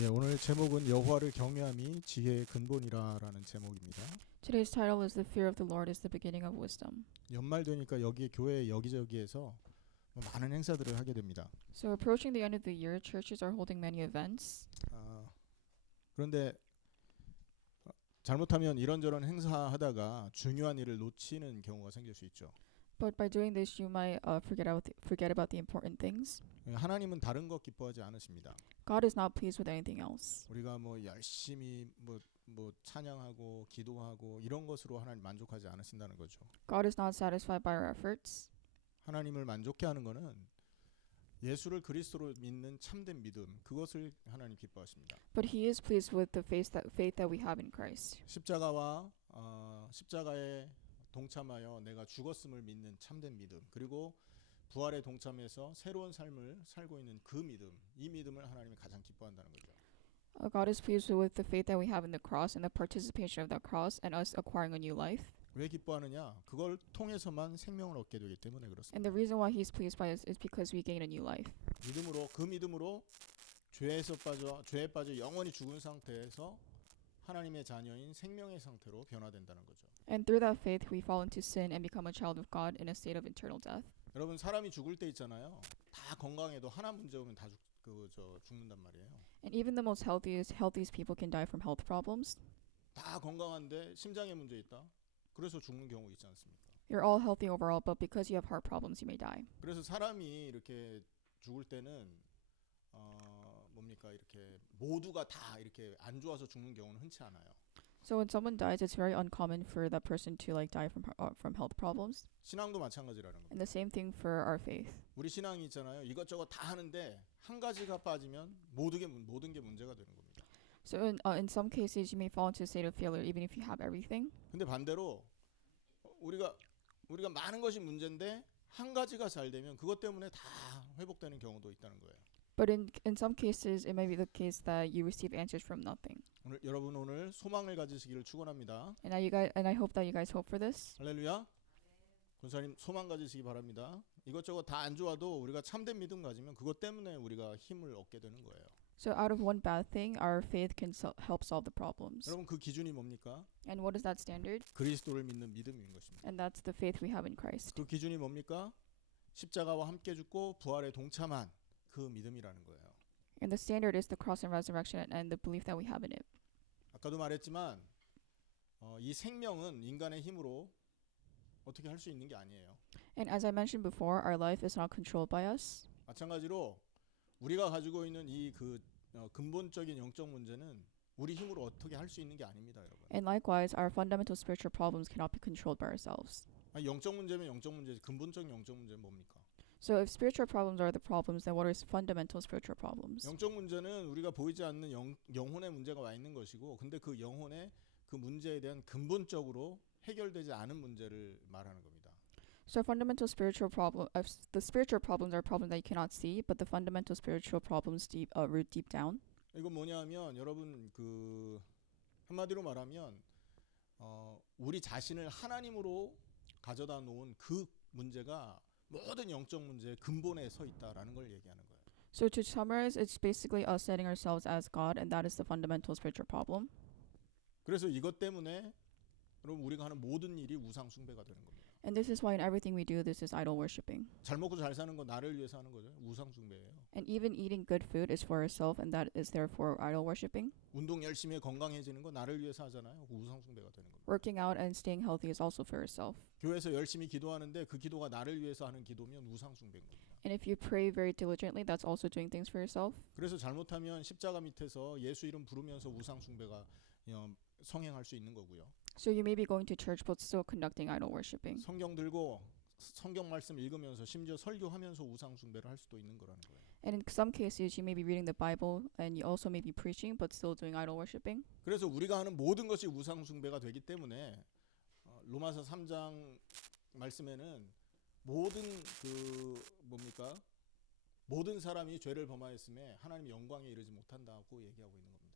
예, 오늘 제목은 여호와를 경외함이 지혜의 근본이라라는 제목입니다. Today's title is The Fear of the Lord is the Beginning of Wisdom. 연말 되니까 여기 교회 여기저기에서 많은 행사들을 하게 됩니다. So approaching the end of the year, churches are holding many events. 그런데 잘못하면 이런저런 행사하다가 중요한 일을 놓치는 경우가 생길 수 있죠. But by doing this, you might forget about the important things. 하나님은 다른 것 기뻐하지 않으십니다. God is not pleased with anything else. 우리가 열심히 찬양하고 기도하고 이런 것으로 하나님 만족하지 않으신다는 거죠. God is not satisfied by our efforts. 하나님을 만족해 하는 것은 예수를 그리스도로 믿는 참된 믿음, 그것을 하나님 기뻐하십니다. But He is pleased with the faith that we have in Christ. 십자가와 십자가에 동참하여 내가 죽었음을 믿는 참된 믿음, 그리고 부활에 동참해서 새로운 삶을 살고 있는 그 믿음, 이 믿음을 하나님이 가장 기뻐한다는 거죠. God is pleased with the faith that we have in the cross and the participation of that cross and us acquiring a new life. 왜 기뻐하느냐? 그걸 통해서만 생명을 얻게 되기 때문에 그렇습니다. And the reason why He's pleased by us is because we gain a new life. 그 믿음으로 죄에 빠져 영원히 죽은 상태에서 하나님의 자녀인 생명의 상태로 변화된다는 거죠. And through that faith, we fall into sin and become a child of God in a state of eternal death. 여러분, 사람이 죽을 때 있잖아요. 다 건강해도 하나 문제 오면 다 죽는단 말이에요. And even the most healthiest people can die from health problems. 다 건강한데 심장에 문제 있다. 그래서 죽는 경우 있지 않습니까? You're all healthy overall, but because you have heart problems, you may die. 그래서 사람이 이렇게 죽을 때는 이렇게 모두가 다 이렇게 안 좋아서 죽는 경우는 흔치 않아요. So when someone dies, it's very uncommon for that person to die from health problems. 신앙도 마찬가지라는 겁니다. And the same thing for our faith. 우리 신앙이 있잖아요. 이것저것 다 하는데 한 가지가 빠지면 모든 게 문제가 되는 겁니다. So in some cases, you may fall into a state of failure even if you have everything. 근데 반대로 우리가 많은 것이 문제인데 한 가지가 잘 되면 그것 때문에 다 회복되는 경우도 있다는 거예요. But in some cases, it may be the case that you receive answers from nothing. 여러분 오늘 소망을 가지시기를 축원합니다. And I hope that you guys hope for this. 할렐루야. 권사님 소망 가지시기 바랍니다. 이것저것 다 안 좋아도 우리가 참된 믿음 가지면 그것 때문에 우리가 힘을 얻게 되는 거예요. So out of one bad thing, our faith can help solve the problems. 여러분 그 기준이 뭡니까? And what is that standard? 그리스도를 믿는 믿음인 것입니다. And that's the faith we have in Christ. 그 기준이 뭡니까? 십자가와 함께 죽고 부활에 동참한 그 믿음이라는 거예요. And the standard is the cross and resurrection and the belief that we have in it. 아까도 말했지만 이 생명은 인간의 힘으로 어떻게 할 수 있는 게 아니에요. And as I mentioned before, our life is not controlled by us. 마찬가지로 우리가 가지고 있는 이 근본적인 영적 문제는 우리 힘으로 어떻게 할 수 있는 게 아닙니다, 여러분. And likewise, our fundamental spiritual problems cannot be controlled by ourselves. 영적 문제면 영적 문제지 근본적인 영적 문제는 뭡니까? So if spiritual problems are the problems, then what are fundamental spiritual problems? 영적 문제는 우리가 보이지 않는 영혼의 문제가 와 있는 것이고, 근데 그 영혼의 그 문제에 대한 근본적으로 해결되지 않은 문제를 말하는 겁니다. So fundamental spiritual the spiritual problems are problems that you cannot see, but the fundamental spiritual problems root deep down. 이건 뭐냐면 여러분 한마디로 말하면 우리 자신을 하나님으로 가져다 놓은 그 문제가 모든 영적 문제의 근본에 서 있다라는 걸 얘기하는 거예요. So to summarize, it's basically us setting ourselves as God, and that is the fundamental spiritual problem. 그래서 이것 때문에 여러분 우리가 하는 모든 일이 우상 숭배가 되는 겁니다. And this is why in everything we do, this is idol worshiping. 잘 먹고 잘 사는 건 나를 위해서 하는 거죠. 우상 숭배예요. And even eating good food is for ourselves, and that is therefore idol worshiping. 운동 열심히 해 건강해지는 건 나를 위해서 하잖아요. 우상 숭배가 되는 겁니다. Working out and staying healthy is also for yourself. 교회에서 열심히 기도하는데 그 기도가 나를 위해서 하는 기도면 우상 숭배인 겁니다. And if you pray very diligently, that's also doing things for yourself. 그래서 잘못하면 십자가 밑에서 예수 이름 부르면서 우상 숭배가 성행할 수 있는 거고요. So you may be going to church but still conducting idol worshiping. 성경 들고 성경 말씀 읽으면서 심지어 설교하면서 우상 숭배를 할 수도 있는 거라는 거예요. And in some cases, you may be reading the Bible and you also may be preaching but still doing idol worshiping. 그래서 우리가 하는 모든 것이 우상 숭배가 되기 때문에 로마서 3장 말씀에는 모든 사람이 죄를 범하였음에 하나님의 영광에 이르지 못한다고 얘기하고 있는 겁니다.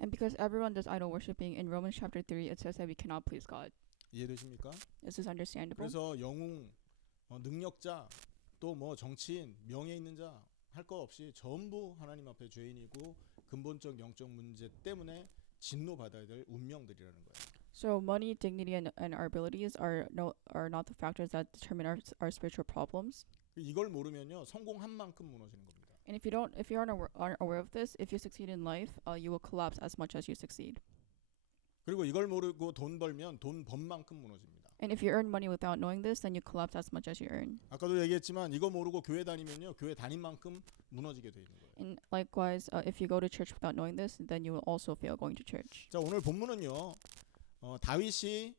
And because everyone does idol worshiping, in Romans chapter 3 it says that we cannot please God. 이해되십니까? Is this understandable? 그래서 영웅, 능력자, 또 정치인, 명예 있는 자 할 거 없이 전부 하나님 앞에 죄인이고 근본적 영적 문제 때문에 진노받아야 될 운명들이라는 거예요. So money, dignity, and our abilities are not the factors that determine our spiritual problems. 이걸 모르면요 성공한 만큼 무너지는 겁니다. And if you aren't aware of this, if you succeed in life, you will collapse as much as you succeed. 그리고 이걸 모르고 돈 벌면 돈 번 만큼 무너집니다. And if you earn money without knowing this, then you collapse as much as you earn. 아까도 얘기했지만 이거 모르고 교회 다니면요 교회 다닌 만큼 무너지게 돼 있는 거예요. And likewise, if you go to church without knowing this, then you will also fail going to church. 자 오늘 본문은요 다윗이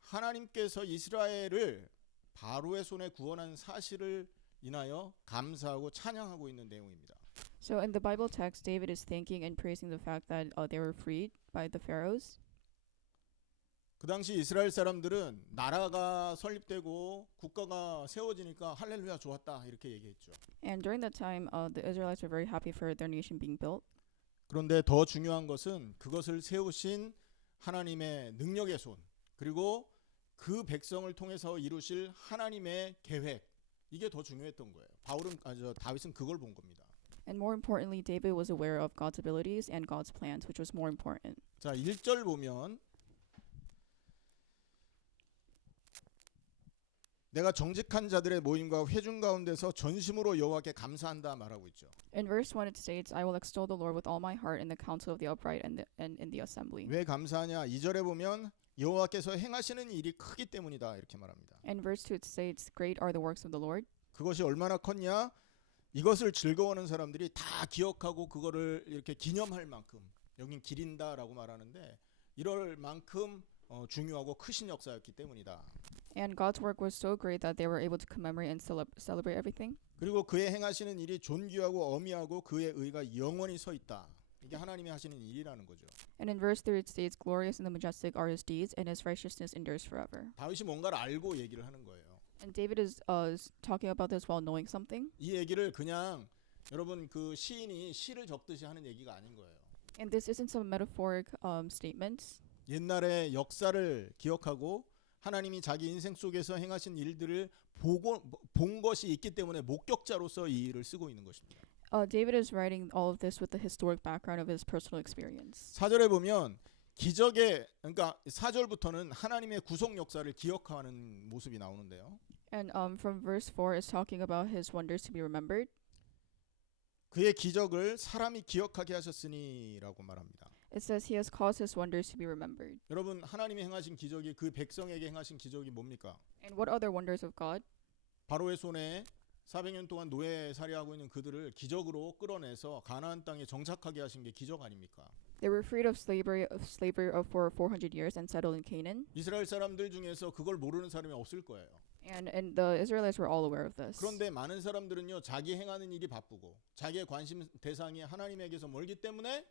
하나님께서 이스라엘을 바로의 손에 구원한 사실을 인하여 감사하고 찬양하고 있는 내용입니다. So in the Bible text, David is thanking and praising the fact that they were freed by the pharaohs. 그 당시 이스라엘 사람들은 나라가 설립되고 국가가 세워지니까 할렐루야 좋았다 이렇게 얘기했죠. And during that time, the Israelites were very happy for their nation being built. 그런데 더 중요한 것은 그것을 세우신 하나님의 능력의 손 그리고 그 백성을 통해서 이루실 하나님의 계획 이게 더 중요했던 거예요. 다윗은 그걸 본 겁니다. And more importantly, David was aware of God's abilities and God's plans, which was more important. 자 1절 보면 내가 정직한 자들의 모임과 회중 가운데서 전심으로 여호와께 감사한다 말하고 있죠. In verse 1 it states, I will extol the Lord with all my heart in the council of the upright and in the assembly. 왜 감사하냐? 2절에 보면 여호와께서 행하시는 일이 크기 때문이다 이렇게 말합니다. In verse 2 it states, Great are the works of the Lord. 그것이 얼마나 컸냐? 이것을 즐거워하는 사람들이 다 기억하고 그거를 이렇게 기념할 만큼 여긴 기린다라고 말하는데 이럴 만큼 중요하고 크신 역사였기 때문이다. And God's work was so great that they were able to commemorate and celebrate everything. 그리고 그의 행하시는 일이 존귀하고 어미하고 그의 의가 영원히 서 있다. 이게 하나님이 하시는 일이라는 거죠. And in verse 3 it states, Glorious and the majestic are his deeds, and his righteousness endures forever. 다윗이 뭔가를 알고 얘기를 하는 거예요. And David is talking about this while knowing something. 이 얘기를 그냥 여러분 그 시인이 시를 적듯이 하는 얘기가 아닌 거예요. And this isn't some metaphoric statements. 옛날의 역사를 기억하고 하나님이 자기 인생 속에서 행하신 일들을 본 것이 있기 때문에 목격자로서 이 일을 쓰고 있는 것입니다. David is writing all of this with the historic background of his personal experience. 4절에 보면 기적의 그러니까 4절부터는 하나님의 구속 역사를 기억하는 모습이 나오는데요. And from verse 4 is talking about his wonders to be remembered. 그의 기적을 사람이 기억하게 하셨으니라고 말합니다. It says he has caused his wonders to be remembered. 여러분 하나님이 행하신 기적이 그 백성에게 행하신 기적이 뭡니까? And what other wonders of God? 바로의 손에 400년 동안 노예살이하고 있는 그들을 기적으로 끌어내서 가나안 땅에 정착하게 하신 게 기적 아닙니까? They were freed of slavery for 400 years and settled in Canaan. 이스라엘 사람들 중에서 그걸 모르는 사람이 없을 거예요. And the Israelites were all aware of this. 그런데 많은 사람들은요 자기 행하는 일이 바쁘고 자기의 관심 대상이 하나님에게서 멀기 때문에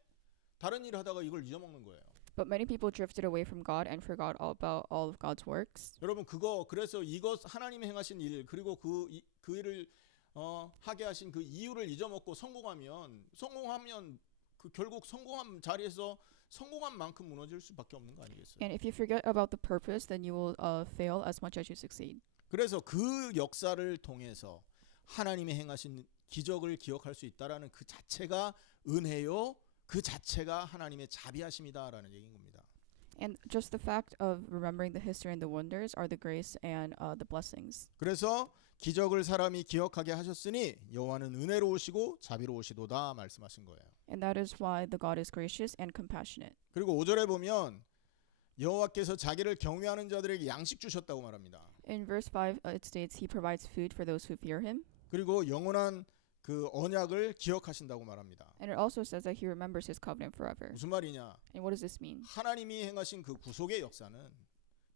다른 일을 하다가 이걸 잊어먹는 거예요. But many people drifted away from God and forgot all about all of God's works. 여러분 그래서 이것 하나님이 행하신 일 그리고 그 일을 하게 하신 그 이유를 잊어먹고 성공하면 그 결국 성공한 자리에서 성공한 만큼 무너질 수밖에 없는 거 아니겠어요? And if you forget about the purpose, then you will fail as much as you succeed. 그래서 그 역사를 통해서 하나님이 행하신 기적을 기억할 수 있다라는 그 자체가 은혜요. 그 자체가 하나님의 자비하심이다라는 얘기인 겁니다. And just the fact of remembering the history and the wonders are the grace and the blessings. 그래서 기적을 사람이 기억하게 하셨으니 여호와는 은혜로우시고 자비로우시도다 말씀하신 거예요. And that is why the God is gracious and compassionate. 그리고 5절에 보면 여호와께서 자기를 경외하는 자들에게 양식 주셨다고 말합니다. In verse 5 it states he provides food for those who fear him. 그리고 영원한 그 언약을 기억하신다고 말합니다. And it also says that he remembers his covenant forever. 무슨 말이냐? And what does this mean? 하나님이 행하신 그 구속의 역사는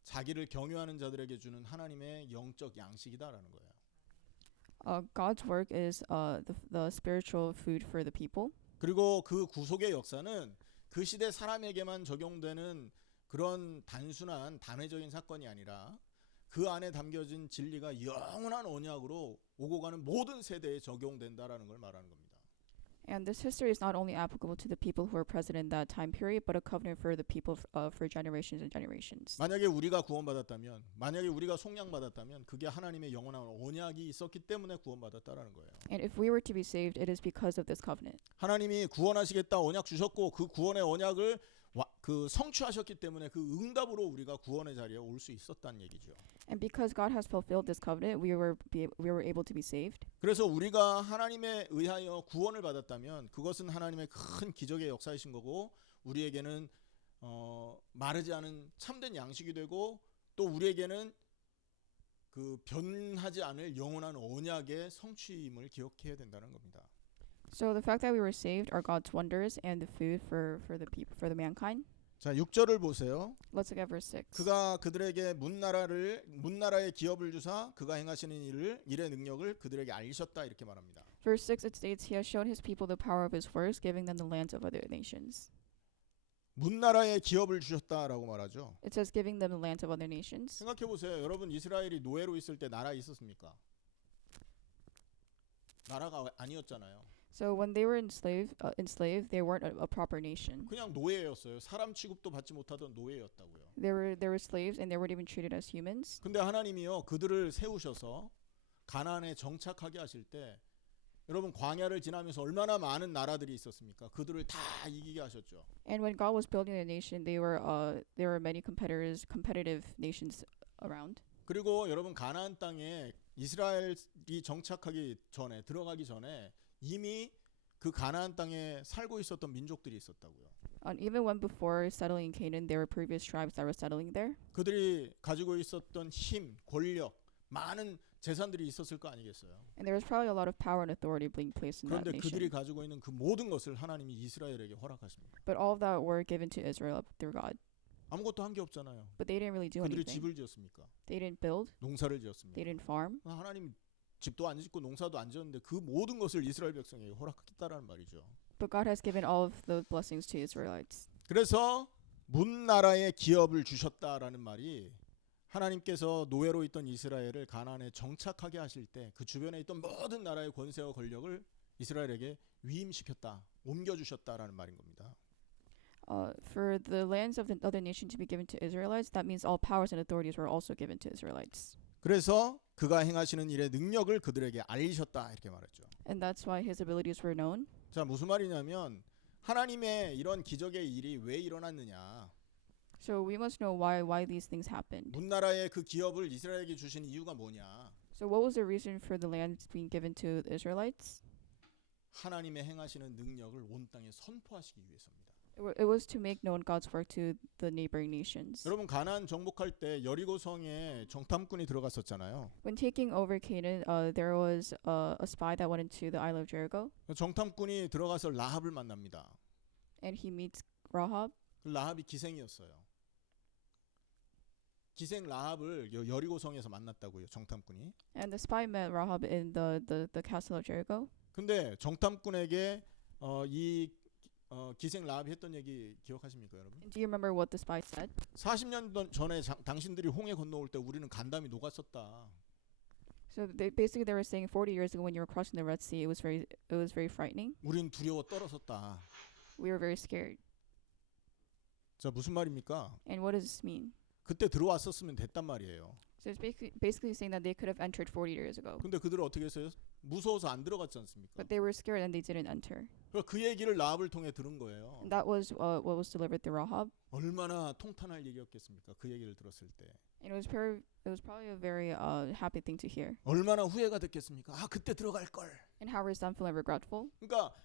자기를 경외하는 자들에게 주는 하나님의 영적 양식이다라는 거예요. God's work is the spiritual food for the people. 그리고 그 구속의 역사는 그 시대 사람에게만 적용되는 그런 단순한 단회적인 사건이 아니라 그 안에 담겨진 진리가 영원한 언약으로 오고 가는 모든 세대에 적용된다라는 걸 말하는 겁니다. And this history is not only applicable to the people who were present in that time period, but a covenant for the people for generations and generations. 만약에 우리가 구원받았다면, 만약에 우리가 속량받았다면 그게 하나님의 영원한 언약이 있었기 때문에 구원받았다라는 거예요. And if we were to be saved, it is because of this covenant. 하나님이 구원하시겠다 언약 주셨고 그 구원의 언약을 그 성취하셨기 때문에 그 응답으로 우리가 구원의 자리에 올 수 있었다는 얘기죠. And because God has fulfilled this covenant, we were able to be saved. 그래서 우리가 하나님에 의하여 구원을 받았다면 그것은 하나님의 큰 기적의 역사이신 거고 우리에게는 마르지 않은 참된 양식이 되고 또 우리에게는 그 변하지 않을 영원한 언약의 성취임을 기억해야 된다는 겁니다. So the fact that we were saved are God's wonders and the food for the people, for the mankind. 자, 6절을 보세요. Let's look at verse 6. 그가 그들에게 문나라의 기업을 주사 그가 행하시는 일의 능력을 그들에게 알리셨다 이렇게 말합니다. Verse 6 it states, He has shown His people the power of His works, giving them the lands of other nations. 문나라의 기업을 주셨다라고 말하죠. It says giving them the lands of other nations. 생각해 보세요. 여러분 이스라엘이 노예로 있을 때 나라 있었습니까? 나라가 아니었잖아요. So when they were enslaved, they weren't a proper nation. 그냥 노예였어요. 사람 취급도 받지 못하던 노예였다고요. They were slaves and they weren't even treated as humans. 근데 하나님이요 그들을 세우셔서 가나안에 정착하게 하실 때 여러분 광야를 지나면서 얼마나 많은 나라들이 있었습니까? 그들을 다 이기게 하셨죠. And when God was building the nation, there were many competitive nations around. 그리고 여러분 가나안 땅에 이스라엘이 정착하기 전에 들어가기 전에 이미 그 가나안 땅에 살고 있었던 민족들이 있었다고요. And even when before settling in Canaan, there were previous tribes that were settling there. 그들이 가지고 있었던 힘, 권력, 많은 재산들이 있었을 거 아니겠어요. And there was probably a lot of power and authority being placed in that 그런데 그들이 nation. 가지고 있는 그 모든 것을 하나님이 이스라엘에게 허락하십니다. But all of that were given to Israel through God. 아무것도 한 게 없잖아요. But they didn't really do 그들이 anything. 집을 지었습니까? They didn't build. 농사를 They 지었습니까? didn't farm. 하나님 집도 안 짓고 농사도 안 지었는데 그 모든 것을 이스라엘 백성에게 허락했다라는 말이죠. But God has given all of the blessings to Israelites. 그래서 문나라의 기업을 주셨다라는 말이 하나님께서 노예로 있던 이스라엘을 가나안에 정착하게 하실 때 그 주변에 있던 모든 나라의 권세와 권력을 이스라엘에게 위임시켰다, 옮겨주셨다라는 말인 겁니다. For the lands of the other nation to be given to Israelites, that means all powers and authorities were also given to Israelites. 그래서 그가 행하시는 일의 능력을 그들에게 알리셨다 이렇게 말했죠. And that's why his abilities were known. 자, 무슨 말이냐면 하나님의 이런 기적의 일이 왜 일어났느냐. So we must know why these things happened. 문나라의 그 기업을 이스라엘에게 주신 이유가 뭐냐. So what was the reason for the land being given to the Israelites? 하나님의 행하시는 능력을 온 땅에 선포하시기 위해서입니다. It was to make known God's work to the neighboring nations. 여러분 가나안 정복할 때 여리고성에 정탐꾼이 들어갔었잖아요. When taking over Canaan, there was a spy that went into the Isle of Jericho, 정탐꾼이 들어가서 라합을 만납니다. and he meets Rahab. 그 라합이 기생이었어요. 기생 라합을 여리고성에서 만났다고요. 정탐꾼이. And the spy met Rahab in the castle of Jericho. 근데 정탐꾼에게 이 기생 라합이 했던 얘기 기억하십니까, 여러분? Do you remember what the spy said? 40년 전에 당신들이 홍해 건너올 때 우리는 간담이 녹았었다. So they were saying 40 years ago when you were crossing the Red Sea, it was very frightening. 우리는 두려워 떨었었다. We were very scared. 자, 무슨 말입니까? And what does this mean? 그때 들어왔었으면 됐단 말이에요. So it's basically saying that they could have entered 40 years ago. 근데 그들은 어떻게 했어요? 무서워서 안 들어갔지 않습니까? But they were scared and they didn't enter. 그 얘기를 라합을 통해 들은 거예요. And that was what was delivered through Rahab. 얼마나 통탄할 얘기였겠습니까? 그 얘기를 들었을 때. And it was probably a very happy thing to hear. 얼마나 후회가 됐겠습니까? 아, 그때 들어갈 걸. And how resentful and regretful. 그러니까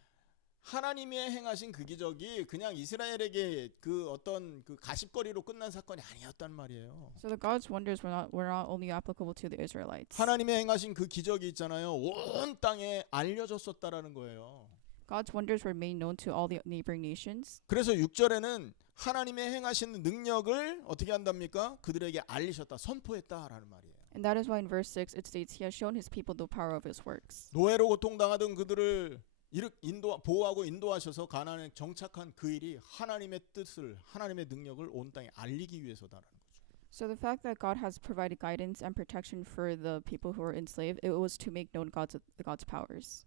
하나님의 행하신 그 기적이 그냥 이스라엘에게 그 어떤 그 가십거리로 끝난 사건이 아니었단 말이에요. So the God's wonders were not only applicable to the Israelites. 하나님의 행하신 그 기적이 있잖아요. 온 땅에 알려졌었다라는 거예요. God's wonders were made known to all the neighboring nations. 그래서 6절에는 하나님의 행하신 능력을 어떻게 한답니까? 그들에게 알리셨다, 선포했다라는 말이에요. And that is why in verse 6 it states, He has shown His people the power of His works. 노예로 고통당하던 그들을 보호하고 인도하셔서 가나안에 정착한 그 일이 하나님의 뜻을, 하나님의 능력을 온 땅에 알리기 위해서다라는 거죠. So the fact that God has provided guidance and protection for the people who were enslaved, it was to make known God's powers.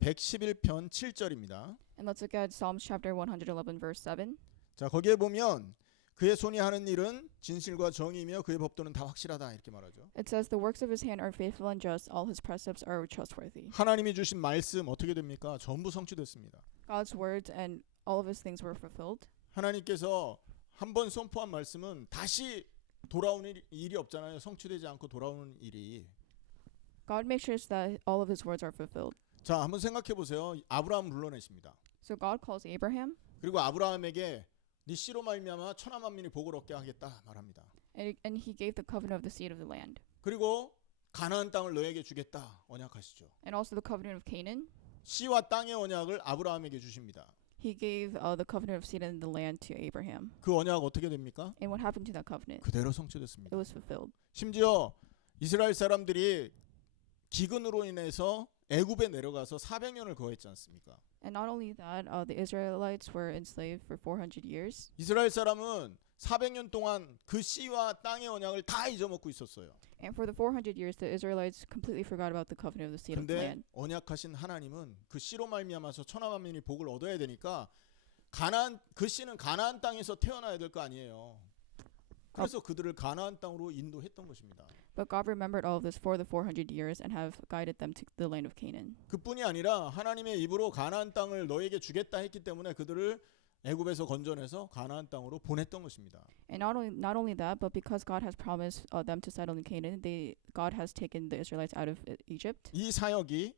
111편 7절입니다. And let's look at Psalms chapter 111 verse 7. 자, 거기에 보면 그의 손이 하는 일은 진실과 정의이며 그의 법도는 다 확실하다 이렇게 말하죠. It says the works of his hand are faithful and just, all his precepts are trustworthy. 하나님이 주신 말씀 어떻게 됩니까? 전부 성취됐습니다. God's words and all of his things were fulfilled. 하나님께서 한 번 선포한 말씀은 다시 돌아오는 일이 없잖아요. 성취되지 않고 돌아오는 일이. God makes sure that all of his words are fulfilled. 자, 한번 생각해 보세요. 아브라함 불러내십니다. So God calls Abraham 그리고 아브라함에게 네 씨로 말미암아 천하 만민이 복을 얻게 하겠다 말합니다. and he gave the covenant of the seed of the land. 그리고 가나안 땅을 너에게 주겠다 언약하시죠. And also the covenant of Canaan. 씨와 땅의 언약을 아브라함에게 주십니다. He gave the covenant of seed and the land to Abraham. 그 언약 어떻게 됩니까? And what happened to that covenant? 그대로 It 성취됐습니다. was fulfilled. 심지어 이스라엘 사람들이 기근으로 인해서 애굽에 내려가서 400년을 거했지 않습니까? And not only that, the Israelites were enslaved for 400 years. 이스라엘 사람은 400년 동안 그 씨와 땅의 언약을 다 잊어먹고 있었어요. And for the 400 years, the Israelites completely forgot about the covenant of the seed of the 근데 land. 언약하신 하나님은 그 씨로 말미암아서 천하 만민이 복을 얻어야 되니까 가나안 그 씨는 가나안 땅에서 태어나야 될 거 아니에요. 그래서 그들을 가나안 땅으로 인도했던 것입니다. But God remembered all of this for the 400 years and have guided them to the land of Canaan. 그뿐이 아니라 하나님의 입으로 가나안 땅을 너에게 주겠다 했기 때문에 그들을 애굽에서 건져내서 가나안 땅으로 보냈던 것입니다. And not only that, but because God has promised them to settle in Canaan, God has taken the Israelites out of Egypt. 이 사역이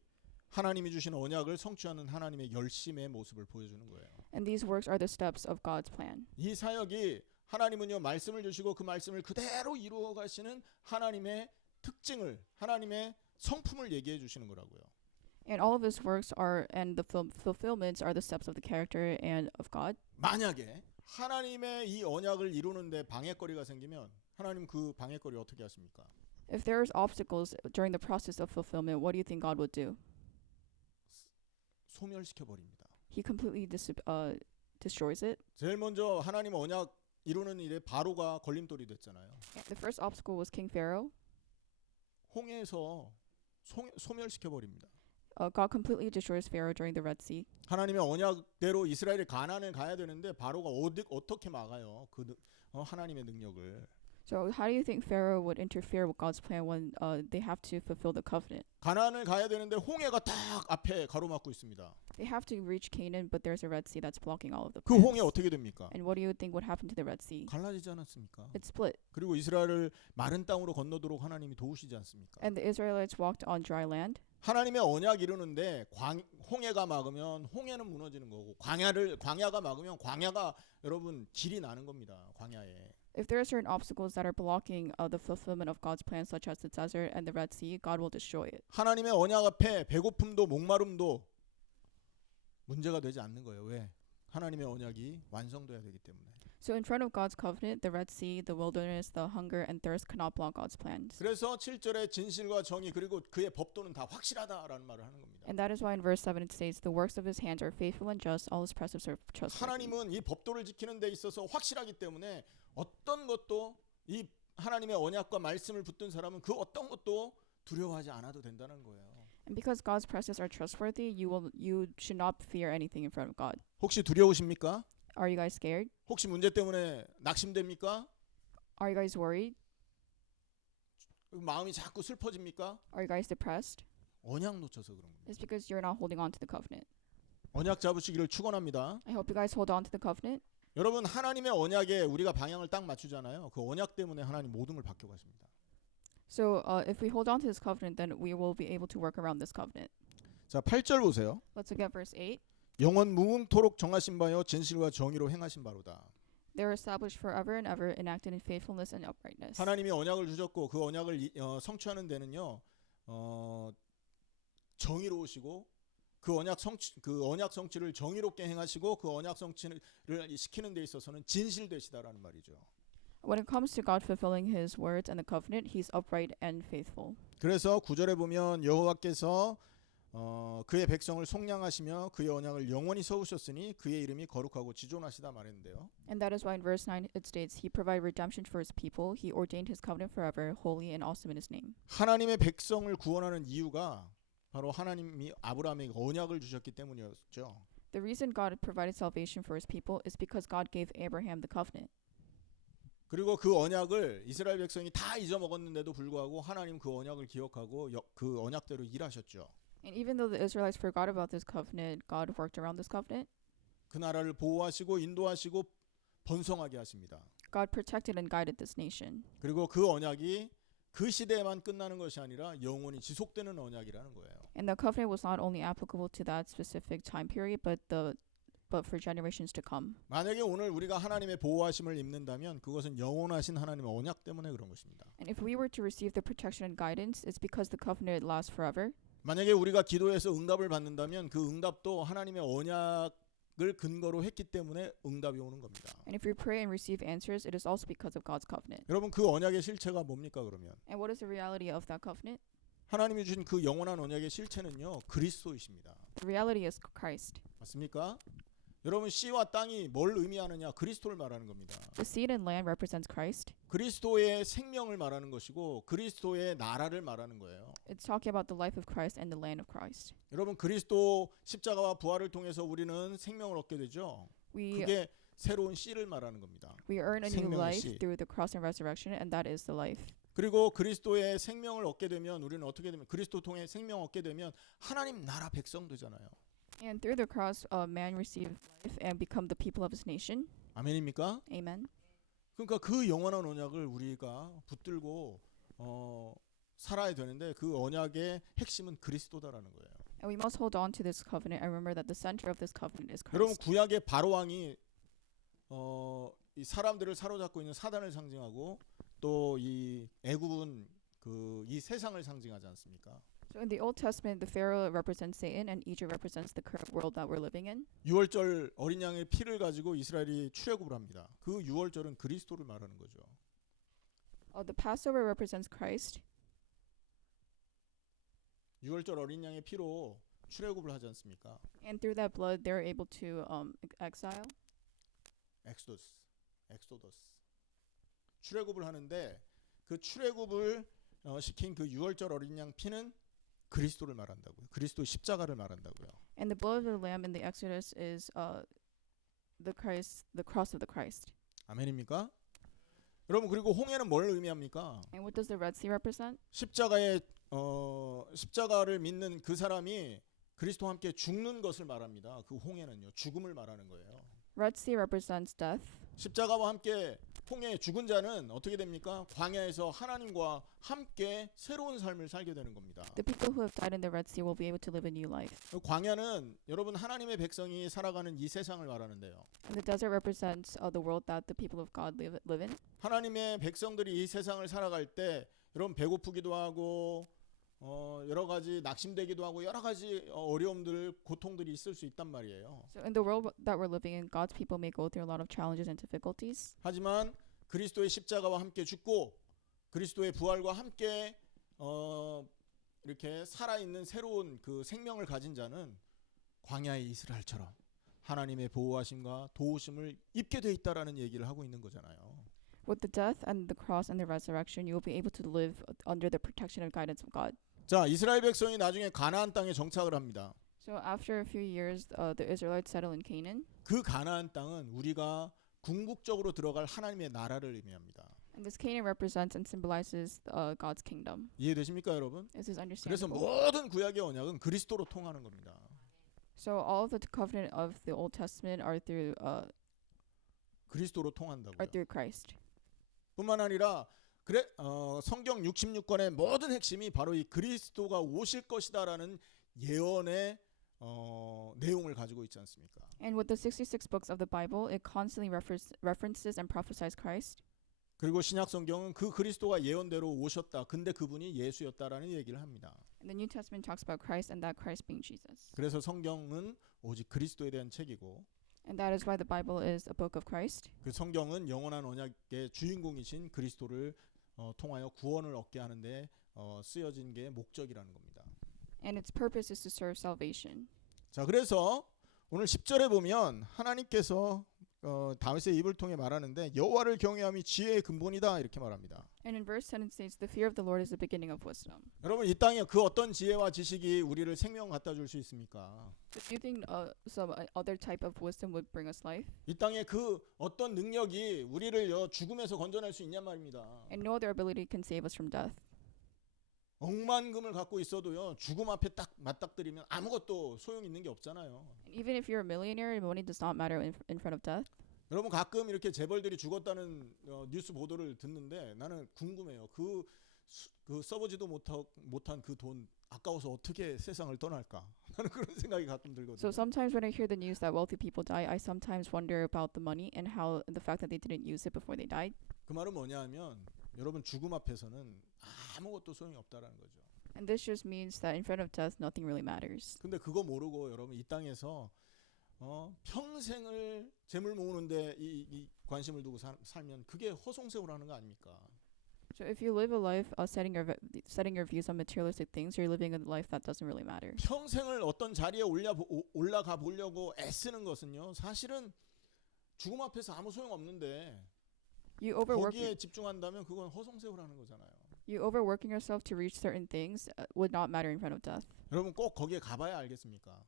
하나님이 주신 언약을 성취하는 하나님의 열심의 모습을 보여주는 거예요. And these works are the steps of God's plan. 이 사역이 하나님은요 말씀을 주시고 그 말씀을 그대로 이루어 가시는 하나님의 특징을 하나님의 성품을 얘기해 주시는 거라고요. And all of his works are and the fulfillments are the steps of the character and of God. 만약에 하나님의 이 언약을 이루는데 방해거리가 생기면 하나님 그 방해거리 어떻게 하십니까? If there's obstacles during the process of fulfillment, what do you think God would do? 소멸시켜 버립니다. He completely destroys it. 제일 먼저 하나님 언약 이루는 일에 바로가 걸림돌이 됐잖아요. The first obstacle was King Pharaoh. 홍해에서 소멸시켜 버립니다. God completely destroys Pharaoh during the Red Sea. 하나님의 언약대로 이스라엘이 가나안을 가야 되는데 바로가 어떻게 막아요? 하나님의 능력을. So how do you think Pharaoh would interfere with God's plan when they have to fulfill the covenant? 가나안을 가야 되는데 홍해가 딱 앞에 가로막고 있습니다. They have to reach Canaan, but there's a Red Sea that's blocking all of the 그 plans. 홍해 어떻게 됩니까? And what do you think would happen to the Red Sea? 갈라지지 않았습니까? It split. 그리고 이스라엘을 마른 땅으로 건너도록 하나님이 도우시지 않습니까? And the Israelites walked on dry land. 하나님의 언약 이루는데 홍해가 막으면 홍해는 무너지는 거고 광야가 막으면 광야가 여러분 길이 나는 겁니다. 광야에. If there are certain obstacles that are blocking the fulfillment of God's plans, such as the desert and the Red Sea, God will destroy it. 하나님의 언약 앞에 배고픔도 목마름도 문제가 되지 않는 거예요. 왜? 하나님의 언약이 완성돼야 되기 때문에. So in front of God's covenant, the Red Sea, the wilderness, the hunger, and thirst cannot block God's plans. 그래서 7절에 진실과 정의 그리고 그의 법도는 다 확실하다라는 말을 하는 겁니다. And that is why in verse 7 it states, the works of his hands are faithful and just, all his precepts are trustworthy. 하나님은 이 법도를 지키는 데 있어서 확실하기 때문에 어떤 것도 이 하나님의 언약과 말씀을 붙든 사람은 그 어떤 것도 두려워하지 않아도 된다는 거예요. And because God's precepts are trustworthy, you should not fear anything in front of God. 혹시 두려우십니까? Are you guys scared? 혹시 문제 때문에 낙심됩니까? Are you guys worried? 마음이 자꾸 슬퍼집니까? Are you guys depressed? 언약 놓쳐서 그런 겁니다. It's because you're not holding on to the covenant. 언약 잡으시기를 축원합니다. I hope you guys hold on to the covenant. 여러분 하나님의 언약에 우리가 방향을 딱 맞추잖아요. 그 언약 때문에 하나님 모든 걸 바뀌어 가십니다. So if we hold on to this covenant, then we will be able to work around this covenant. 자, 8절 보세요. Let's look at verse 8. 영원 무궁토록 정하신 바여 진실과 정의로 행하신 바로다. They are established forever and ever, enacted in faithfulness and uprightness. 하나님이 언약을 주셨고 그 언약을 성취하는 데는요. 정의로우시고 그 언약 성취를 정의롭게 행하시고 그 언약 성취를 시키는 데 있어서는 진실되시다라는 말이죠. When it comes to God fulfilling His words and the covenant, He's upright and faithful. 그래서 9절에 보면 여호와께서 그의 백성을 속량하시며 그의 언약을 영원히 세우셨으니 그의 이름이 거룩하고 지존하시다 말했는데요. And that is why in verse 9 it states, He provided redemption for His people. He ordained His covenant forever, holy and awesome in His name. 하나님의 백성을 구원하는 이유가 바로 하나님이 아브라함에게 언약을 주셨기 때문이었죠. The reason God provided salvation for his people is because God gave Abraham the covenant. 그리고 그 언약을 이스라엘 백성이 다 잊어먹었는데도 불구하고 하나님 그 언약을 기억하고 그 언약대로 일하셨죠. And even though the Israelites forgot about this covenant, God worked around this covenant. 그 나라를 보호하시고 인도하시고 번성하게 하십니다. God protected and guided this nation. 그리고 그 언약이 그 시대에만 끝나는 것이 아니라 영원히 지속되는 언약이라는 거예요. And the covenant was not only applicable to that specific time period, but for generations to come. 만약에 오늘 우리가 하나님의 보호하심을 입는다면 그것은 영원하신 하나님의 언약 때문에 그런 것입니다. And if we were to receive the protection and guidance, it's because the covenant lasts forever. 만약에 우리가 기도해서 응답을 받는다면 그 응답도 하나님의 언약을 근거로 했기 때문에 응답이 오는 겁니다. And if we pray and receive answers, it is also because of God's covenant. 여러분 그 언약의 실체가 뭡니까 그러면? And what is the reality of that covenant? 하나님이 주신 그 영원한 언약의 실체는요 그리스도이십니다. The reality is Christ. 맞습니까? 여러분 씨와 땅이 뭘 의미하느냐? 그리스도를 말하는 겁니다. The seed and land represents Christ. 그리스도의 생명을 말하는 것이고 그리스도의 나라를 말하는 거예요. It's talking about the life of Christ and the land of Christ. 여러분 그리스도 십자가와 부활을 통해서 우리는 생명을 얻게 되죠. 그게 새로운 씨를 말하는 겁니다. We earn a new 생명의 life 씨. through the cross and resurrection, and that is the life. 그리고 그리스도의 생명을 얻게 되면 우리는 어떻게 되면 그리스도 통해 생명 얻게 되면 하나님 나라 백성 되잖아요. And through the cross, man received life and become the people of his nation. 아멘입니까? Amen. 그러니까 그 영원한 언약을 우리가 붙들고 살아야 되는데 그 언약의 핵심은 그리스도다라는 거예요. And we must hold on to this covenant and remember that the center of this covenant is 여러분 Christ. 구약의 바로왕이 이 사람들을 사로잡고 있는 사단을 상징하고 또 이 애굽은 이 세상을 상징하지 않습니까? So in the Old Testament, the Pharaoh represents Satan and Egypt represents the current world that we're living in. 유월절 어린 양의 피를 가지고 이스라엘이 출애굽을 합니다. 그 유월절은 그리스도를 말하는 거죠. The Passover represents Christ. 유월절 어린 양의 피로 출애굽을 하지 않습니까? And through that blood, they're able to exile. 엑소더스. 출애굽을 하는데 그 출애굽을 시킨 그 유월절 어린 양 피는 그리스도를 말한다고요. 그리스도 십자가를 말한다고요. And the blood of the lamb in the Exodus is the cross of the Christ. 아멘입니까? 여러분 그리고 홍해는 뭘 의미합니까? And what does the Red Sea represent? 십자가를 믿는 그 사람이 그리스도와 함께 죽는 것을 말합니다. 그 홍해는요. 죽음을 말하는 거예요. Red Sea represents death. 십자가와 함께 홍해에 죽은 자는 어떻게 됩니까? 광야에서 하나님과 함께 새로운 삶을 살게 되는 겁니다. The people who have died in the Red Sea will be able to live a new life. 광야는 여러분 하나님의 백성이 살아가는 이 세상을 말하는데요. And the desert represents the world that the people of God live in. 하나님의 백성들이 이 세상을 살아갈 때 여러분 배고프기도 하고 여러 가지 낙심되기도 하고 여러 가지 어려움들, 고통들이 있을 수 있단 말이에요. So in the world that we're living in, God's people may go through a lot of challenges and difficulties. 하지만 그리스도의 십자가와 함께 죽고 그리스도의 부활과 함께 이렇게 살아있는 새로운 그 생명을 가진 자는 광야의 이스라엘처럼 하나님의 보호하심과 도우심을 입게 돼 있다라는 얘기를 하고 있는 거잖아요. With the death and the cross and the resurrection, you will be able to live under the protection and guidance of God. 자, 이스라엘 백성이 나중에 가나안 땅에 정착을 합니다. So after a few years, the Israelites settle in Canaan. 그 가나안 땅은 우리가 궁극적으로 들어갈 하나님의 나라를 의미합니다. And this Canaan represents and symbolizes God's kingdom. 이해되십니까, 여러분? This is 그래서 understandable. 모든 구약의 언약은 그리스도로 통하는 겁니다. So all of the covenant of the Old Testament are 그리스도로 통한다고요. through Christ. 뿐만 아니라 성경 66권의 모든 핵심이 바로 이 그리스도가 오실 것이다라는 예언의 내용을 가지고 있지 않습니까? And with the 66 books of the Bible, it constantly references and prophesies Christ. 그리고 신약 성경은 그 그리스도가 예언대로 오셨다. 근데 그분이 예수였다라는 얘기를 합니다. And the New Testament talks about Christ and that Christ being Jesus. 그래서 성경은 오직 그리스도에 대한 책이고 And that is why the Bible is a book of Christ. 그 성경은 영원한 언약의 주인공이신 그리스도를 통하여 구원을 얻게 하는데 쓰여진 게 목적이라는 겁니다. And its purpose is to serve salvation. 자, 그래서 오늘 10절에 보면 하나님께서 다윗의 입을 통해 말하는데 여호와를 경외함이 지혜의 근본이다 이렇게 말합니다. And in verse 10 it states, "The fear of the Lord is the beginning of wisdom." 여러분 이 땅에 그 어떤 지혜와 지식이 우리를 생명 갖다 줄 수 있습니까? But do you think some other type of wisdom would bring us life? 이 땅에 그 어떤 능력이 우리를 죽음에서 건져낼 수 있냔 말입니다. And no other ability can save us from death. 억만금을 갖고 있어도요 죽음 앞에 딱 맞닥뜨리면 아무것도 소용 있는 게 없잖아요. And even if you're a millionaire, money does not matter in front of death. 여러분 가끔 이렇게 재벌들이 죽었다는 뉴스 보도를 듣는데 나는 궁금해요. 그 써보지도 못한 그 돈 아까워서 어떻게 세상을 떠날까? 나는 그런 생각이 가끔 들거든요. So sometimes when I hear the news that wealthy people die, I sometimes wonder about the money and how the fact that they didn't use it before they died. 그 말은 뭐냐하면 여러분 죽음 앞에서는 아무것도 소용이 없다라는 거죠. And this just means that in front of death, nothing really matters. 근데 그거 모르고 여러분 이 땅에서 평생을 재물 모으는데 이 관심을 두고 살면 그게 허송세월하는 거 아닙니까? So if you live a life setting your views on materialistic things, you're living a life that doesn't really matter. 평생을 어떤 자리에 올라가 보려고 애쓰는 것은요 사실은 죽음 앞에서 아무 소용 없는데 You overwork 거기에 집중한다면 그건 허송세월하는 거잖아요. you overworking yourself to reach certain things would not matter in front of death. 여러분 꼭 거기에 가봐야 알겠습니까?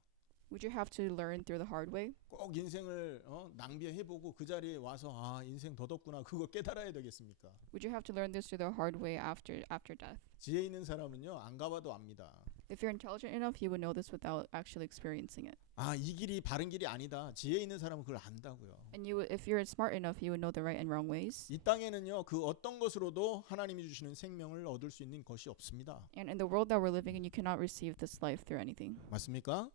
Would you have to learn through the hard way? 꼭 인생을 낭비해보고 그 자리에 와서 아 인생 더덥구나 그거 깨달아야 되겠습니까? Would you have to learn this through the hard way after death? 지혜 있는 사람은요 안 가봐도 압니다. If you're intelligent enough, you would know this without actually experiencing it. 아 이 길이 바른 길이 아니다. 지혜 있는 사람은 그걸 안다고요. And if you're smart enough, you would know the right and wrong ways. 이 땅에는요 그 어떤 것으로도 하나님이 주시는 생명을 얻을 수 있는 것이 없습니다. And in the world that we're living in, you cannot receive this life through anything. 맞습니까?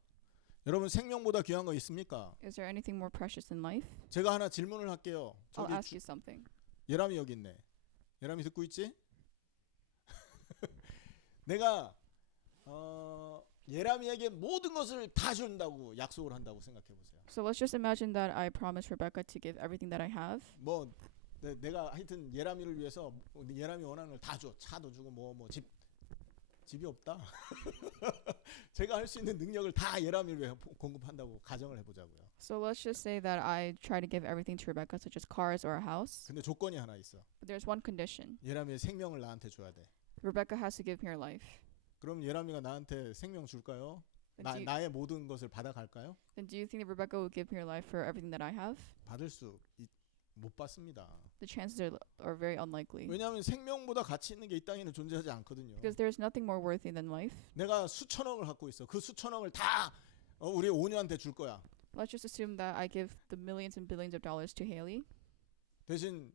여러분 생명보다 귀한 거 있습니까? Is there anything more precious in life? 제가 하나 질문을 할게요. I'll 저기 ask you something. 예람이 여기 있네. 예람이 듣고 있지? 내가 예람이에게 모든 것을 다 준다고 약속을 한다고 생각해 보세요. So let's just imagine that I promised Rebecca to give everything that I have. 뭐 내가 하여튼 예람이를 위해서 예람이 원하는 걸 다 줘. 차도 주고 집이 없다. 제가 할 수 있는 능력을 다 예람이를 위해 공급한다고 가정을 해보자고요. So let's just say that I try to give everything to Rebecca, such as cars or a house. 근데 조건이 하나 있어. But there's one condition. 예람이의 생명을 나한테 줘야 돼. Rebecca has to give me her life. 그럼 예람이가 나한테 생명 줄까요? Then 나의 모든 것을 받아갈까요? do you think that Rebecca will give me her life for everything that I have? 받을 못 받습니다. The chances are very unlikely. 왜냐하면 생명보다 가치 있는 게 이 땅에는 존재하지 않거든요. Because there's nothing more worthy than life. 내가 수천억을 갖고 있어. 그 수천억을 다 우리 오녀한테 줄 거야. Let's just assume that I give the millions and billions of dollars to Haley. 대신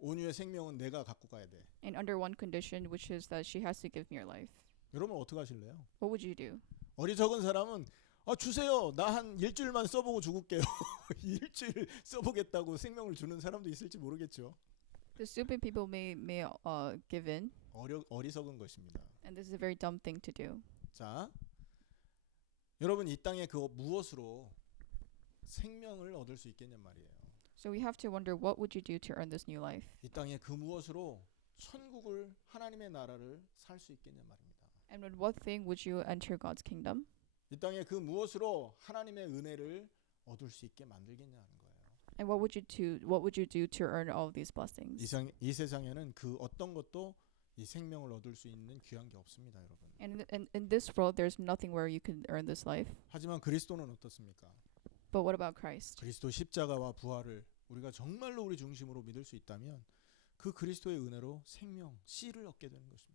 오녀의 생명은 내가 갖고 가야 돼. And under one condition, which is that she has to give me her life. 여러분 어떻게 하실래요? What would you do? 어리석은 사람은 주세요. 나 한 일주일만 써보고 죽을게요. 일주일 써보겠다고 생명을 주는 사람도 있을지 모르겠죠. The stupid people may give in, 어리석은 것입니다. and this is a very dumb thing to do. 자, 여러분 이 땅에 그 무엇으로 생명을 얻을 수 있겠냔 말이에요. So we have to wonder, what would you do to earn this new life? 이 땅에 그 무엇으로 천국을 하나님의 나라를 살 수 있겠냔 말입니다. And with what thing would you enter God's kingdom? 이 땅에 그 무엇으로 하나님의 은혜를 얻을 수 있게 만들겠냐는 거예요. And what would you do to earn all of these blessings? 이 세상에는 그 어떤 것도 이 생명을 얻을 수 있는 귀한 게 없습니다, 여러분. And in this world, there's nothing where you can earn this life. 하지만 그리스도는 어떻습니까? But what about Christ? 그리스도 십자가와 부활을 우리가 정말로 우리 중심으로 믿을 수 있다면 그 그리스도의 은혜로 생명, 씨를 얻게 되는 것입니다.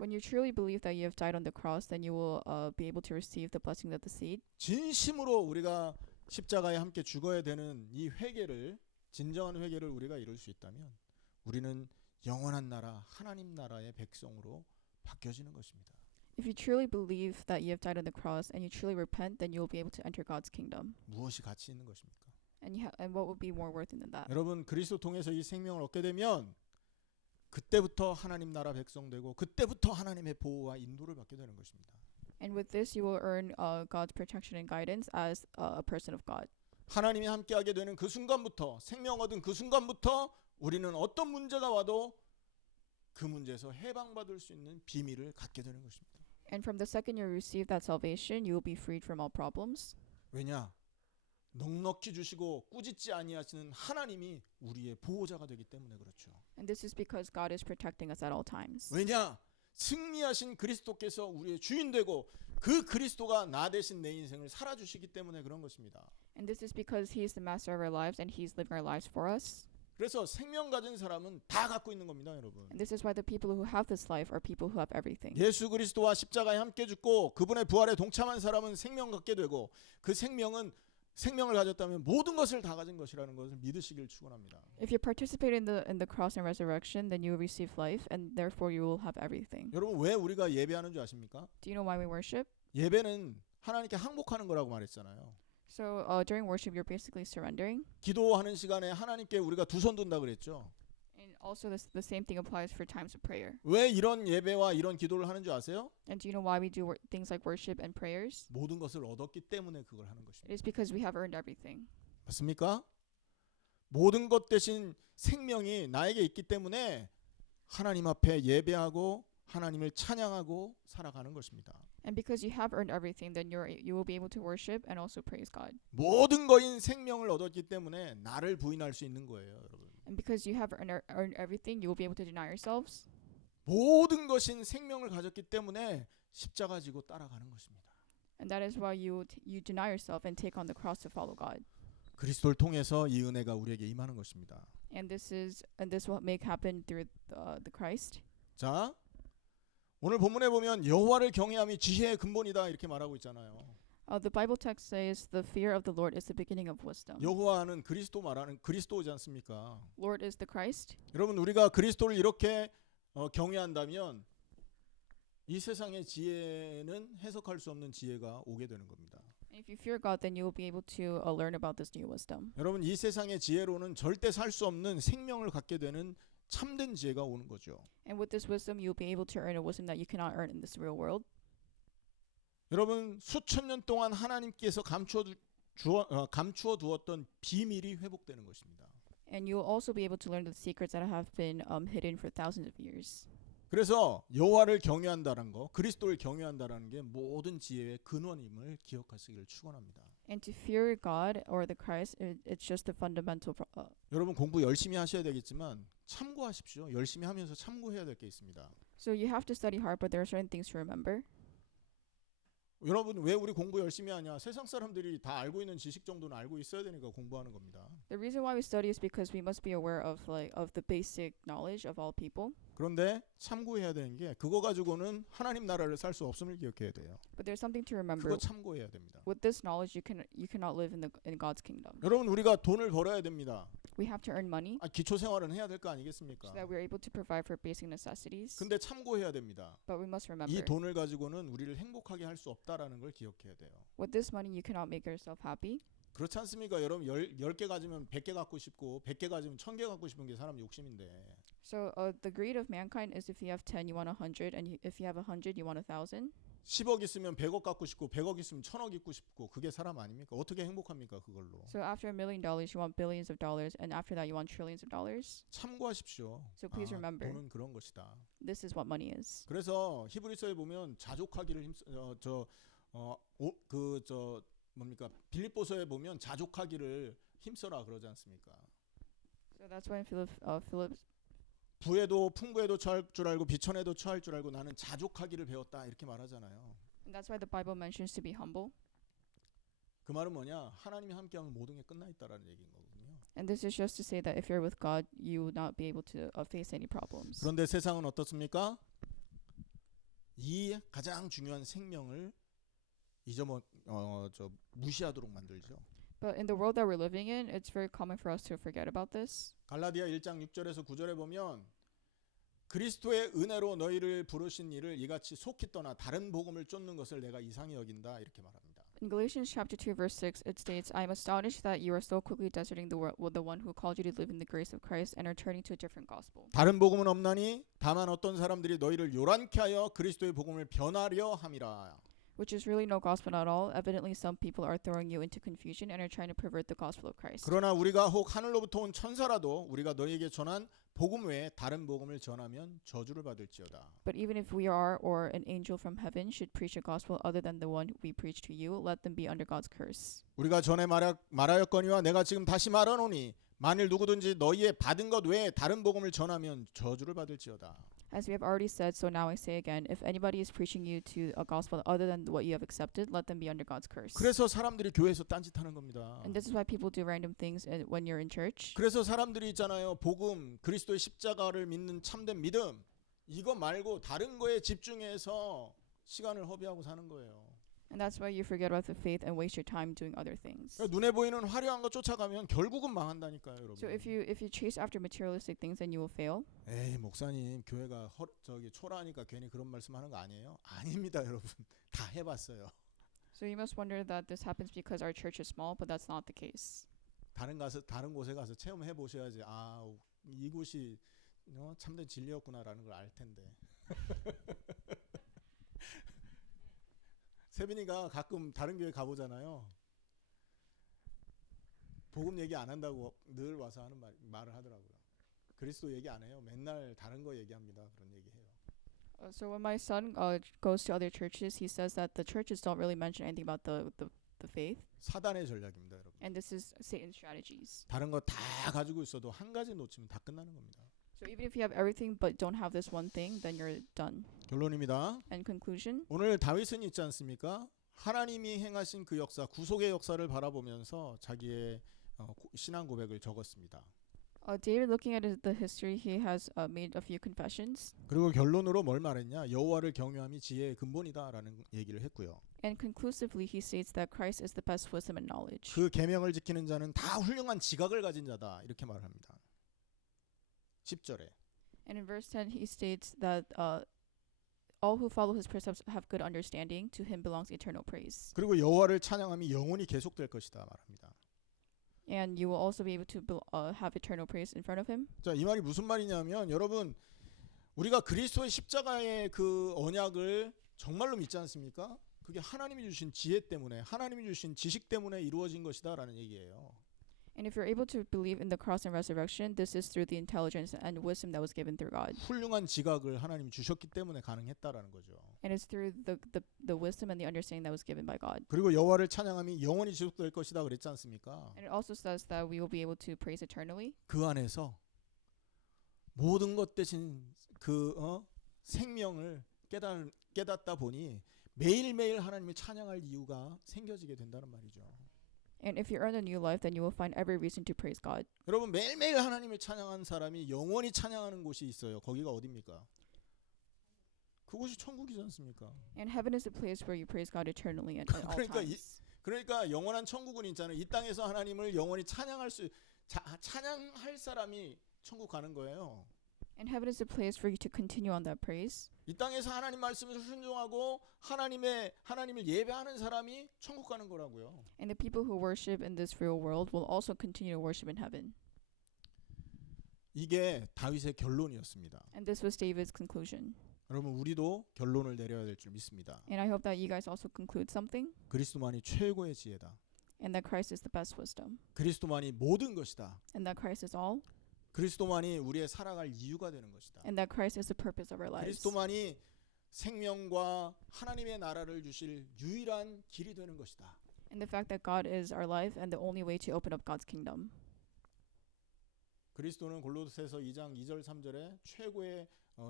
When you truly believe that you have died on the cross, then you will be able to receive the blessing of the seed. 진심으로 우리가 십자가에 함께 죽어야 되는 이 회개를 진정한 회개를 우리가 이룰 수 있다면 우리는 영원한 나라 하나님 나라의 백성으로 바뀌어지는 것입니다. If you truly believe that you have died on the cross and you truly repent, then you will be able to enter God's kingdom. 무엇이 가치 있는 것입니까? And what would be more worth than that? 여러분 그리스도 통해서 이 생명을 얻게 되면 그때부터 하나님 나라 백성 되고 그때부터 하나님의 보호와 인도를 받게 되는 것입니다. And with this, you will earn God's protection and guidance as a person of God. 하나님이 함께하게 되는 그 순간부터 생명 얻은 그 순간부터 우리는 어떤 문제가 와도 그 문제에서 해방받을 수 있는 비밀을 갖게 되는 것입니다. And from the second you receive that salvation, you will be freed from all problems. 왜냐? 넉넉히 주시고 꾸짖지 아니하시는 하나님이 우리의 보호자가 되기 때문에 그렇죠. And this is because God is protecting us at all times. 왜냐? 승리하신 그리스도께서 우리의 주인 되고 그 그리스도가 나 대신 내 인생을 살아주시기 때문에 그런 것입니다. And this is because He is the master of our lives and He's living our lives for us. 그래서 생명 가진 사람은 다 갖고 있는 겁니다, 여러분. And this is why the people who have this life are people who have everything. 예수 그리스도와 십자가에 함께 죽고 그분의 부활에 동참한 사람은 생명 갖게 되고 그 생명은 생명을 가졌다면 모든 것을 다 가진 것이라는 것을 믿으시길 축원합니다. If you participate in the cross and resurrection, then you will receive life, and therefore you will have everything. 여러분 왜 우리가 예배하는 줄 아십니까? Do you know why we worship? 예배는 하나님께 항복하는 거라고 말했잖아요. So during worship, you're basically surrendering. 기도하는 시간에 하나님께 우리가 두 손 든다 그랬죠. And also the same thing applies for times of prayer. 왜 이런 예배와 이런 기도를 하는 줄 아세요? And do you know why we do things like worship and prayers? 모든 것을 얻었기 때문에 그걸 하는 It 것입니다. is because we have earned everything. 맞습니까? 모든 것 대신 생명이 나에게 있기 때문에 하나님 앞에 예배하고 하나님을 찬양하고 살아가는 것입니다. And because you have earned everything, then you will be able to worship and also praise God. 모든 거인 생명을 얻었기 때문에 나를 부인할 수 있는 거예요, 여러분. And because you have earned everything, you will be able to deny yourselves. 모든 것인 생명을 가졌기 때문에 십자가 지고 따라가는 것입니다. And that is why you deny yourself and take on the cross to follow God. 그리스도를 통해서 이 은혜가 우리에게 임하는 것입니다. And this will make happen through the Christ. 자, 오늘 본문에 보면 여호와를 경외함이 지혜의 근본이다 이렇게 말하고 있잖아요. The Bible text says the fear of the Lord is the beginning of wisdom. 여호와는 그리스도 말하는 그리스도지 않습니까? Lord is the Christ. 여러분 우리가 그리스도를 이렇게 경외한다면 이 세상의 지혜는 해석할 수 없는 지혜가 오게 되는 겁니다. And if you fear God, then you will be able to learn about this new wisdom. 여러분 이 세상의 지혜로는 절대 살 수 없는 생명을 갖게 되는 참된 지혜가 오는 거죠. And with this wisdom, you'll be able to earn a wisdom that you cannot earn in this real world. 여러분 수천 년 동안 하나님께서 감추어 두었던 비밀이 회복되는 것입니다. And you'll also be able to learn the secrets that have been hidden for thousands of years. 그래서 여호와를 경외한다는 거, 그리스도를 경외한다라는 게 모든 지혜의 근원임을 기억하시기를 축원합니다. And to fear God or the Christ, it's just the fundamental. 여러분 공부 열심히 하셔야 되겠지만 참고하십시오. 열심히 하면서 참고해야 될 게 있습니다. So you have to study hard, but there are certain things to remember. 여러분 왜 우리 공부 열심히 하냐? 세상 사람들이 다 알고 있는 지식 정도는 알고 있어야 되니까 공부하는 겁니다. The reason why we study is because we must be aware of the basic knowledge of all people. 그런데 참고해야 되는 게 그거 가지고는 하나님 나라를 살 수 없음을 기억해야 돼요. But there's something to remember. 그거 참고해야 됩니다. With this knowledge, you cannot live in God's kingdom. 여러분 우리가 돈을 벌어야 됩니다. We have to earn money 기초 생활은 해야 될 거 아니겠습니까? so that we're able to provide for basic necessities. 근데 참고해야 됩니다. But we must remember, 이 돈을 가지고는 우리를 행복하게 할 수 없다라는 걸 기억해야 돼요. with this money, you cannot make yourself happy. 그렇지 않습니까? 여러분 10개 가지면 100개 갖고 싶고 100개 가지면 1000개 갖고 싶은 게 사람 욕심인데. So the greed of mankind is if you have 10, you want 100, and if you have 100, you want 1,000. 10억 있으면 100억 갖고 싶고 100억 있으면 1000억 있고 싶고 그게 사람 아닙니까? 어떻게 행복합니까 그걸로? So after $1 million, you want billions of dollars, and after that, you want trillions of dollars. 참고하십시오. So please remember, 돈은 그런 것이다. this is what money is. 그래서 히브리서에 보면 자족하기를 뭡니까? 빌립보서에 보면 자족하기를 힘써라 그러지 않습니까? So that's when Philip 부에도 풍부에도 처할 줄 알고 비천에도 처할 줄 알고 나는 자족하기를 배웠다 이렇게 말하잖아요. and that's why the Bible mentions to be humble. 그 말은 뭐냐? 하나님이 함께하면 모든 게 끝나 있다라는 얘기인 거거든요. And this is just to say that if you're with God, you will not be able to face any problems. 그런데 세상은 어떻습니까? 이 가장 중요한 생명을 무시하도록 만들죠. But in the world that we're living in, it's very common for us to forget about this. 갈라디아 1장 6절에서 9절에 보면 그리스도의 은혜로 너희를 부르신 이를 이같이 속히 떠나 다른 복음을 쫓는 것을 내가 이상히 여긴다 이렇게 말합니다. In Galatians chapter 2 verse 6, it states, I am astonished that you are so quickly deserting the one who called you to live in the grace of Christ and are turning to a different gospel. 다른 복음은 없나니 다만 어떤 사람들이 너희를 요란케 하여 그리스도의 복음을 변하려 함이라. which is really no gospel at all. Evidently, some people are throwing you into confusion and are trying to pervert the gospel of Christ. 그러나 우리가 혹 하늘로부터 온 천사라도 우리가 너희에게 전한 복음 외에 다른 복음을 전하면 저주를 받을지어다. But even if we are or an angel from heaven should preach a gospel other than the one we preach to you, let them be under God's curse. 우리가 전에 말하였거니와 내가 지금 다시 말하노니 만일 누구든지 너희의 받은 것 외에 다른 복음을 전하면 저주를 받을지어다. As we have already said, so now I say again, if anybody is preaching you to a gospel other than what you have accepted, let them be under God's curse. 그래서 사람들이 교회에서 딴짓하는 겁니다. And this is why people do random things when you're in church. 그래서 사람들이 있잖아요. 복음, 그리스도의 십자가를 믿는 참된 믿음 이거 말고 다른 거에 집중해서 시간을 허비하고 사는 거예요. And that's why you forget about the faith and waste your time doing other things. 그러니까 눈에 보이는 화려한 거 쫓아가면 결국은 망한다니까요, 여러분. So if you chase after materialistic things, then you will fail. 에이 목사님 교회가 초라하니까 괜히 그런 말씀하는 거 아니에요? 아닙니다, 여러분. 다 해봤어요. So you must wonder that this happens because our church is small, but that's not the case. 다른 곳에 가서 체험해 보셔야지. 아 이곳이 참된 진리였구나라는 걸 알 텐데. 세빈이가 가끔 다른 교회 가보잖아요. 복음 얘기 안 한다고 늘 와서 하는 말을 하더라고요. 그리스도 얘기 안 해요. 맨날 다른 거 얘기합니다. 그런 얘기해요. So when my son goes to other churches, he says that the churches don't really mention anything about the faith, 사단의 전략입니다, 여러분. and this is Satan's strategies. 다른 거 다 가지고 있어도 한 가지 놓치면 다 끝나는 겁니다. So even if you have everything but don't have this one thing, then you're done. 결론입니다. And conclusion, 오늘 다윗은 있지 않습니까? 하나님이 행하신 그 역사, 구속의 역사를 바라보면서 자기의 신앙 고백을 적었습니다. David, looking at the history, he has made a few confessions. 그리고 결론으로 뭘 말했냐? 여호와를 경외함이 지혜의 근본이다라는 얘기를 했고요. And conclusively, he states that Christ is the best wisdom and knowledge. 그 계명을 지키는 자는 다 훌륭한 지각을 가진 자다 이렇게 말합니다. 10절에 And in verse 10, he states that all who follow his precepts have good understanding. To him belongs eternal praise. 그리고 여호와를 찬양함이 영원히 계속될 것이다 말합니다. And you will also be able to have eternal praise in front of him. 자, 이 말이 무슨 말이냐면 여러분 우리가 그리스도의 십자가의 그 언약을 정말로 믿지 않습니까? 그게 하나님이 주신 지혜 때문에 하나님이 주신 지식 때문에 이루어진 것이다라는 얘기예요. And if you're able to believe in the cross and resurrection, this is through the intelligence and wisdom that was given through God. 훌륭한 지각을 하나님이 주셨기 때문에 가능했다라는 거죠. And it's through the wisdom and the understanding that was given by God. 그리고 여호와를 찬양함이 영원히 지속될 것이다 그랬지 않습니까? And it also says that we will be able to praise eternally. 그 안에서 모든 것 대신 그 생명을 깨닫다 보니 매일매일 하나님을 찬양할 이유가 생겨지게 된다는 말이죠. And if you earn a new life, then you will find every reason to praise God. 여러분 매일매일 하나님을 찬양한 사람이 영원히 찬양하는 곳이 있어요. 거기가 어디입니까? 그곳이 천국이지 않습니까? And heaven is the place where you praise God eternally at all 그러니까 times. 그러니까 영원한 천국은 있잖아요. 이 땅에서 하나님을 영원히 찬양할 사람이 천국 가는 거예요. And heaven is the place for you to continue on that praise. 이 땅에서 하나님 말씀을 순종하고 하나님을 예배하는 사람이 천국 가는 거라고요. And the people who worship in this real world will also continue to worship in heaven. 이게 다윗의 결론이었습니다. And this was David's conclusion. 여러분 우리도 결론을 내려야 될 줄 믿습니다. And I hope that you guys also conclude something. 그리스도만이 최고의 지혜다. And that Christ is the best wisdom. 그리스도만이 모든 것이다. And that Christ is all. 그리스도만이 우리의 살아갈 이유가 되는 것이다. And that Christ is the purpose of our lives. 그리스도만이 생명과 하나님의 나라를 주실 유일한 길이 되는 것이다. And the fact that God is our life and the only way to open up God's kingdom. 그리스도는 골로새서 2장 2절 3절에 최고의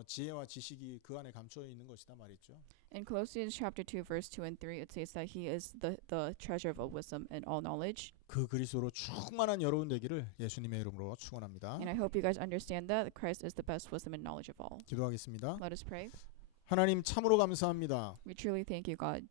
지혜와 지식이 그 안에 감춰 있는 것이다 말했죠. In Colossians chapter 2 verse 2 and 3 it says that he is the treasure of wisdom and all knowledge. 그 그리스도로 충만한 여러분 되기를 예수님의 이름으로 축원합니다. And I hope you guys understand that Christ is the best wisdom and knowledge of all. 기도하겠습니다. Let us pray. 하나님 참으로 감사합니다. We truly thank you, God.